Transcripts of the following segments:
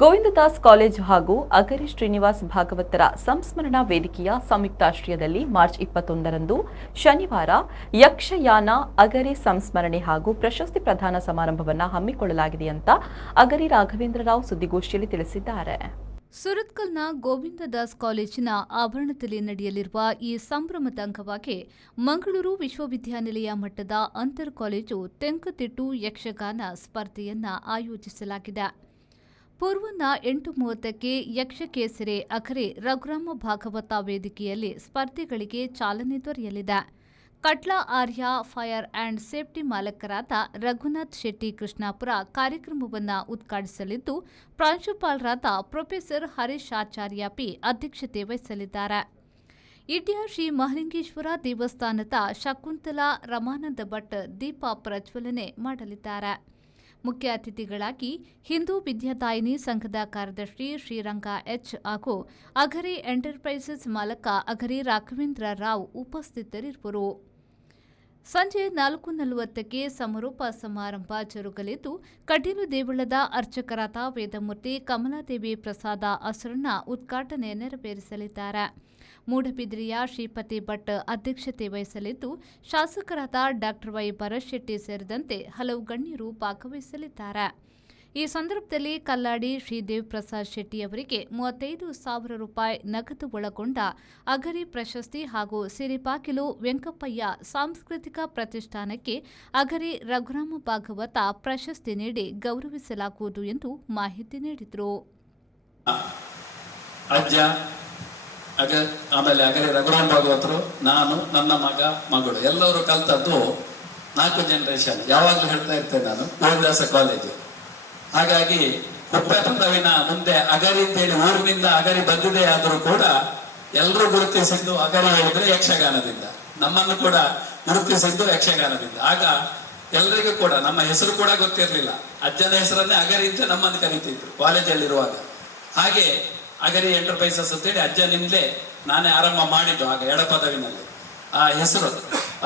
Govindadas college ಹಾಗೂ ಅಗರಿ ಶ್ರೀನಿವಾಸ್ ಭಾಗವತರ ಸಂಸ್ಮರಣಾ ವೇದಿಕೆಯ ಸಂಯುಕ್ತಾಶ್ರಯದಲ್ಲಿ ಮಾರ್ಚ್ 21ರಂದು ಶನಿವಾರ ಯಕ್ಷಯಾನ ಅಗರಿ ಸಂಸ್ಮರಣೆ ಹಾಗೂ ಪ್ರಶಸ್ತಿ ಪ್ರದಾನ ಸಮಾರಂಭವನ್ನು ಹಮ್ಮಿಕೊಳ್ಳಲಾಗಿದೆ ಅಂತ ಅಗರಿ ರಾಘವೇಂದ್ರ ರಾವ್ ಸುದ್ದಿಗೋಷ್ಠಿಯಲ್ಲಿ ತಿಳಿಸಿದ್ದಾರೆ. ಸುರತ್ಕಲ್ನ ಗೋವಿಂದದಾಸ್ ಕಾಲೇಜಿನ ಆವರಣದಲ್ಲಿ ನಡೆಯಲಿರುವ ಈ ಸಂಭ್ರಮದ ಅಂಗವಾಗಿ ಮಂಗಳೂರು ವಿಶ್ವವಿದ್ಯಾನಿಲಯ ಮಟ್ಟದ ಅಂತರ್ ಕಾಲೇಜು ತೆಂಕುತಿಟ್ಟು ಯಕ್ಷಗಾನ ಸ್ಪರ್ಧೆಯನ್ನು ಆಯೋಜಿಸಲಾಗಿದೆ. ಪೂರ್ವನ 8:30ಕ್ಕೆ ಯಕ್ಷಕೇಸರಿ ಅಖರೆ ರಘುರಾಮ ಭಾಗವತ ವೇದಿಕೆಯಲ್ಲಿ ಸ್ಪರ್ಧೆಗಳಿಗೆ ಚಾಲನೆ ದೊರೆಯಲಿದೆ. Katla Arya fire and safety ಮಾಲಕರಾದ ರಘುನಾಥ್ ಶೆಟ್ಟಿ ಕೃಷ್ಣಾಪುರ ಕಾರ್ಯಕ್ರಮವನ್ನು ಉದ್ಘಾಟಿಸಲಿದ್ದು, ಪ್ರಾಂಶುಪಾಲರಾದ ಪ್ರೊಫೆಸರ್ ಹರೀಶ್ ಆಚಾರ್ಯ ಪಿ ಅಧ್ಯಕ್ಷತೆ ವಹಿಸಲಿದ್ದಾರೆ. ಇಡ್ಯ ಶ್ರೀ ಮಹಲಿಂಗೇಶ್ವರ ದೇವಸ್ಥಾನದ ಶಕುಂತಲಾ ರಮಾನಂದ ಭಟ್ ದೀಪ ಪ್ರಜ್ವಲನೆ ಮಾಡಲಿದ್ದಾರೆ. ಮುಖ್ಯ ಅತಿಥಿಗಳಾಗಿ ಹಿಂದೂ ವಿದ್ಯಾದಾಯಿನಿ ಸಂಘದ ಕಾರ್ಯದರ್ಶಿ ಶ್ರೀರಂಗ ಎಚ್ ಹಾಗೂ ಅಗರಿ ಎಂಟರ್ಪ್ರೈಸಸ್ ಮಾಲಕ ಅಗರಿ ರಾಘವೇಂದ್ರ ರಾವ್ ಉಪಸ್ಥಿತರಿರುವರು. ಸಂಜೆ 4:40ಕ್ಕೆ ಸಮಾರೋಪ ಸಮಾರಂಭ ಜರುಗಲಿದ್ದು, ಕಟೀಲು ದೇವಳದ ಅರ್ಚಕರಾದ ವೇದಮೂರ್ತಿ ಕಮಲಾದೇವಿ ಪ್ರಸಾದ ಅಸರನ್ನ ಉದ್ಘಾಟನೆ ನೆರವೇರಿಸಲಿದ್ದಾರೆ. ಮೂಡಬಿದ್ರಿಯ ಶ್ರೀಪತಿ ಭಟ್ ಅಧ್ಯಕ್ಷತೆ ವಹಿಸಲಿದ್ದು, ಶಾಸಕರಾದ ಡಾ ವೈ ಭರತ್ಶೆಟ್ಟಿ ಸೇರಿದಂತೆ ಹಲವು ಗಣ್ಯರು ಭಾಗವಹಿಸಲಿದ್ದಾರೆ. ಈ ಸಂದರ್ಭದಲ್ಲಿ ಕಲ್ಲಾಡಿ ಶ್ರೀದೇವ್ ಪ್ರಸಾದ್ ಶೆಟ್ಟಿ ಅವರಿಗೆ 35,000 ರೂಪಾಯಿ ನಗದು ಒಳಗೊಂಡ ಅಗರಿ ಪ್ರಶಸ್ತಿ ಹಾಗೂ ಸಿರಿಪಾಕಿಲು ವೆಂಕಪ್ಪಯ್ಯ ಸಾಂಸ್ಕೃತಿಕ ಪ್ರತಿಷ್ಠಾನಕ್ಕೆ ಅಗರಿ ರಘುರಾಮ ಭಾಗವತ ಪ್ರಶಸ್ತಿ ನೀಡಿ ಗೌರವಿಸಲಾಗುವುದು ಎಂದು ಮಾಹಿತಿ ನೀಡಿದರು. ಆಮೇಲೆ ಅಗರಿ ರಘುರಾಮ್ ಭಾಗವತರು, ನಾನು, ನನ್ನ ಮಗಳು ಎಲ್ಲರೂ ಕಲ್ತದ್ದು 4 ಜನರೇಷನ್. ಯಾವಾಗಲೂ ಹೇಳ್ತಾ ಇರ್ತೇನೆ ನಾನು, ಗೋವಿಂದದಾಸ ಕಾಲೇಜು. ಹಾಗಾಗಿ ಕುಪ್ಪೆ ಪದವಿನ ಮುಂದೆ ಅಗರಿ ಅಂತೇಳಿ ಊರಿನಿಂದ ಅಗರಿ ಬಂದಿದೆ ಆದರೂ ಕೂಡ ಎಲ್ಲರೂ ಗುರುತಿಸಿದ್ದು ಅಗರಿ ಹೇಳಿದ್ರೆ ಯಕ್ಷಗಾನದಿಂದ, ನಮ್ಮನ್ನು ಕೂಡ ಗುರುತಿಸಿದ್ದು ಯಕ್ಷಗಾನದಿಂದ. ಆಗ ಎಲ್ಲರಿಗೂ ಕೂಡ ನಮ್ಮ ಹೆಸರು ಕೂಡ ಗೊತ್ತಿರಲಿಲ್ಲ. ಅಜ್ಜನ ಹೆಸರನ್ನೇ ಅಗರಿ ಅಂತ ನಮ್ಮನ್ನು ಕರೀತಿದ್ರು ಕಾಲೇಜಲ್ಲಿರುವಾಗ. ಹಾಗೆ ಅಗರಿ ಎಂಟರ್ಪ್ರೈಸಸ್ ಅಂತೇಳಿ ಅಜ್ಜನಿಂದಲೇ ನಾನೇ ಆರಂಭ ಮಾಡಿದ್ದು. ಆಗ ಎಡಪದವಿನಲ್ಲಿ ಆ ಹೆಸರು,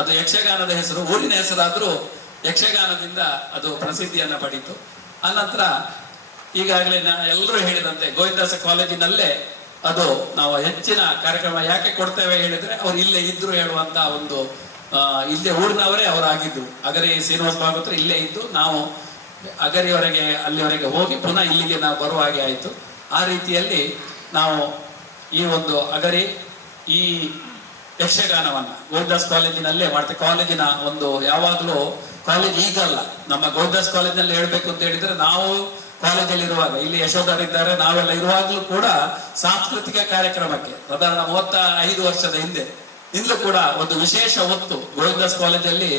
ಅದು ಯಕ್ಷಗಾನದ ಹೆಸರು, ಊರಿನ ಹೆಸರಾದ್ರೂ ಯಕ್ಷಗಾನದಿಂದ ಅದು ಪ್ರಸಿದ್ಧಿಯನ್ನ ಪಡೀತು. ಅನಂತರ ಈಗಾಗಲೇ ಎಲ್ಲರೂ ಹೇಳಿದಂತೆ ಗೋವಿಂದದಾಸ ಕಾಲೇಜಿನಲ್ಲೇ ಅದು ನಾವು ಹೆಚ್ಚಿನ ಕಾರ್ಯಕ್ರಮ ಯಾಕೆ ಕೊಡ್ತೇವೆ ಹೇಳಿದ್ರೆ, ಅವ್ರು ಇಲ್ಲೇ ಇದ್ರು ಹೇಳುವಂತ ಒಂದು, ಇಲ್ಲೇ ಊರಿನವರೇ ಅವರಾಗಿದ್ರು. ಅಗರಿ ಶ್ರೀನಿವಾಸ ಭಾಗವತರು ಇಲ್ಲೇ ಇದ್ದು, ನಾವು ಅಗರಿಯವರೆಗೆ ಅಲ್ಲಿವರೆಗೆ ಹೋಗಿ ಪುನಃ ಇಲ್ಲಿಗೆ ನಾವು ಬರುವ ಹಾಗೆ ಆಯಿತು. ಆ ರೀತಿಯಲ್ಲಿ ನಾವು ಈ ಒಂದು ಅಗರಿ ಈ ಯಕ್ಷಗಾನವನ್ನ ಗೋವಿಂದದಾಸ್ ಕಾಲೇಜಿನಲ್ಲೇ ಮಾಡ್ತೇವೆ. ಕಾಲೇಜಿನ ಒಂದು ಯಾವಾಗಲೂ ಕಾಲೇಜ್ ಈಗಲ್ಲ, ನಮ್ಮ ಗೋವಿಂದದಾಸ್ ಕಾಲೇಜಿನಲ್ಲಿ ಹೇಳ್ಬೇಕು ಅಂತ ಹೇಳಿದ್ರೆ, ನಾವು ಕಾಲೇಜಲ್ಲಿ ಇರುವಾಗ, ಇಲ್ಲಿ ಯಶೋಧರಿದ್ದಾರೆ, ನಾವೆಲ್ಲ ಇರುವಾಗಲೂ ಕೂಡ ಸಾಂಸ್ಕೃತಿಕ ಕಾರ್ಯಕ್ರಮಕ್ಕೆ ಸಾಧಾರಣ 35 ವರ್ಷದ ಹಿಂದಲೂ ಕೂಡ ಒಂದು ವಿಶೇಷ ಒತ್ತು ಗೋವಿಂದದಾಸ್ ಕಾಲೇಜಲ್ಲಿ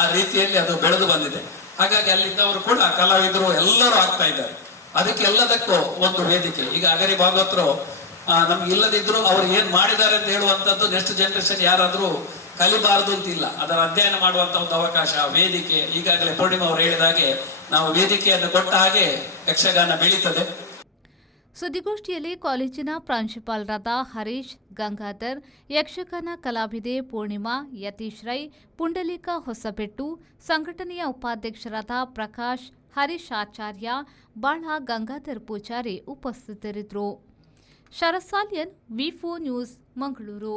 ಆ ರೀತಿಯಲ್ಲಿ ಅದು ಬೆಳೆದು ಬಂದಿದೆ. ಹಾಗಾಗಿ ಅಲ್ಲಿದ್ದವರು ಕೂಡ ಕಲಾವಿದರು ಎಲ್ಲರೂ ಆಗ್ತಾ ಇದ್ದಾರೆ. ಅದಕ್ಕೆ ಎಲ್ಲದಕ್ಕೂ ಒಂದು ವೇದಿಕೆ. ಈಗ ಅಗರಿ ಭಾಗವತರು ನಮ್ಗೆ ಇಲ್ಲದಿದ್ರು ಅವ್ರು ಏನ್ ಮಾಡಿದ್ದಾರೆ ಅಂತ ಹೇಳುವಂತದ್ದು ನೆಕ್ಸ್ಟ್ ಜನರೇಷನ್ ಯಾರಾದ್ರೂ ಕಲಿಬಾರದು ಅಂತಿಲ್ಲ. ಅದರ ಅಧ್ಯಯನ ಮಾಡುವಂತ ಒಂದು ಅವಕಾಶ, ವೇದಿಕೆ. ಈಗಾಗಲೇ ಪೂರ್ಣಿಮಾ ಅವರು ಹೇಳಿದ ಹಾಗೆ ನಾವು ವೇದಿಕೆಯನ್ನು ಕೊಟ್ಟ ಹಾಗೆ ಯಕ್ಷಗಾನ ಬೆಳೀತದೆ. ಸುದ್ದಿಗೋಷ್ಠಿಯಲ್ಲಿ ಕಾಲೇಜಿನ ಪ್ರಾಂಶುಪಾಲರಾದ ಹರೀಶ್, ಗಂಗಾಧರ್, ಯಕ್ಷಗಾನ ಕಲಾವಿದೆ ಪೂರ್ಣಿಮಾ, ಯತೀಶ್ ರೈ, ಪುಂಡಲೀಕ ಹೊಸಬೆಟ್ಟು, ಸಂಘಟನೆಯ ಉಪಾಧ್ಯಕ್ಷರಾದ ಪ್ರಕಾಶ್, ಹರೀಶ್ ಆಚಾರ್ಯ, ಬಾಳ, ಗಂಗಾಧರ್ ಪೂಜಾರಿ ಉಪಸ್ಥಿತರಿದ್ದರು. ಶರತ್ ಸಾಲಿಯನ್, ವಿ4 ನ್ಯೂಸ್, ಮಂಗಳೂರು.